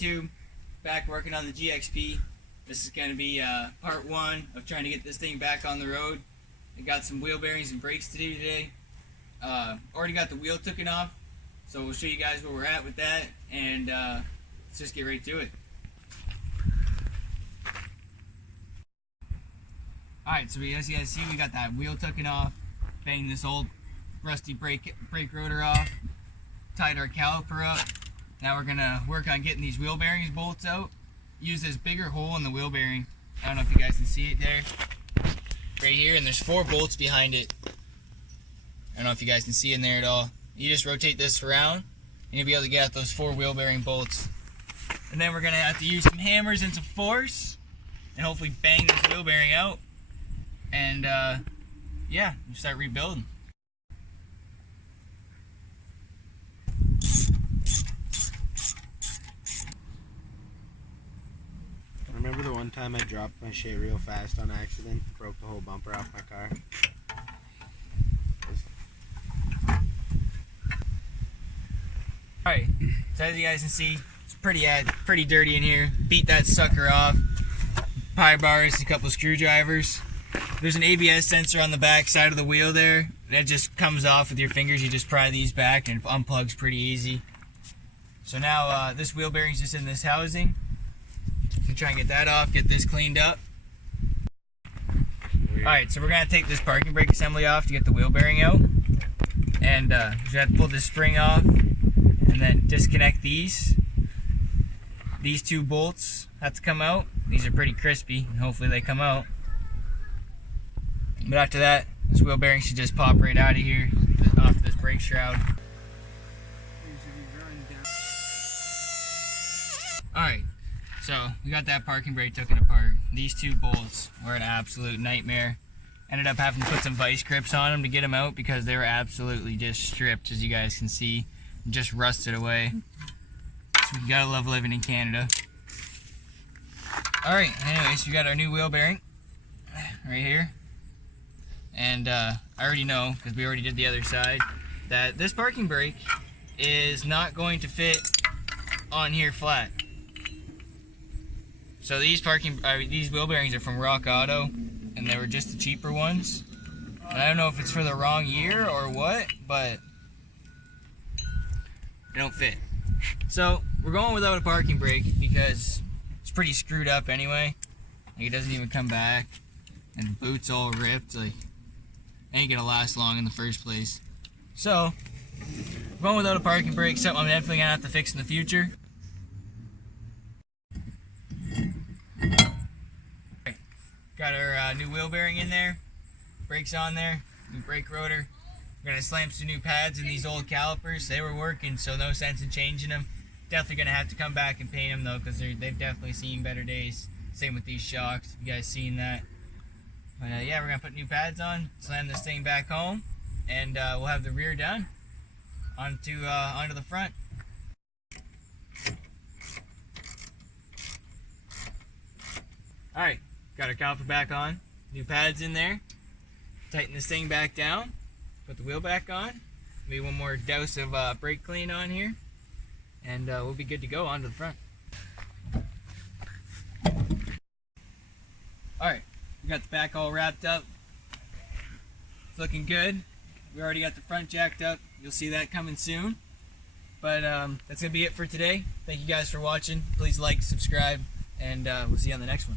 YouTube, back working on the GXP. This is going to be part one of trying to get this thing back on the road. I got some wheel bearings and brakes to do today. Already got the wheel taken off, so we'll show you guys where we're at with that, and let's just get right to it. Alright, so as you guys see, we got that wheel taken off, banged this old rusty brake rotor off, tied our caliper up. Now we're going to work on getting these wheel bearings bolts out. Use this bigger hole in the wheel bearing. I don't know if you guys can see it there. Right here, and there's 4 bolts behind it. I don't know if you guys can see in there at all. You just rotate this around, and you'll be able to get out those 4 wheel bearing bolts. And then we're going to have to use some hammers and some force, and hopefully bang this wheel bearing out. And yeah, we'll start rebuilding. Remember the one time I dropped my shit real fast on accident, broke the whole bumper off my car? Alright, so as you guys can see, it's pretty dirty in here. Beat that sucker off. Pry bars, a couple of screwdrivers. There's an ABS sensor on the back side of the wheel there. That just comes off with your fingers. You just pry these back and it unplugs pretty easy. So now this wheel bearing's just in this housing. I'm try and get that off, get this cleaned up. Alright, so we're going to take this parking brake assembly off to get the wheel bearing out. And you have to pull this spring off and then disconnect these. These 2 bolts have to come out. These are pretty crispy, and hopefully they come out. But after that, this wheel bearing should just pop right out of here, off this brake shroud. Alright, so we got that parking brake taken apart. These 2 bolts were an absolute nightmare. Ended up having to put some vice grips on them to get them out because they were absolutely just stripped, as you guys can see. Just rusted away. So we gotta love living in Canada. Alright, anyways, we got our new wheel bearing right here. And I already know, because we already did the other side, that this parking brake is not going to fit on here flat. So these wheel bearings are from Rock Auto, and they were just the cheaper ones. And I don't know if it's for the wrong year or what, but they don't fit. So we're going without a parking brake because it's pretty screwed up anyway. Like, it doesn't even come back, and the boot's all ripped. Like, ain't gonna last long in the first place. So we're going without a parking brake. Something I'm definitely gonna have to fix in the future. Got our new wheel bearing in there, brakes on there, new brake rotor. We're gonna slam some new pads in these old calipers. They were working, so no sense in changing them. Definitely gonna have to come back and paint them though, because they've definitely seen better days. Same with these shocks. You guys seen that? But yeah, we're gonna put new pads on, slam this thing back home, and we'll have the rear done onto the front. All right. Got our caliper back on, new pads in there, tighten this thing back down, put the wheel back on, maybe one more dose of brake clean on here, and we'll be good to go onto the front. Alright, we got the back all wrapped up, it's looking good. We already got the front jacked up, you'll see that coming soon. But that's going to be it for today. Thank you guys for watching, please like, subscribe, and we'll see you on the next one.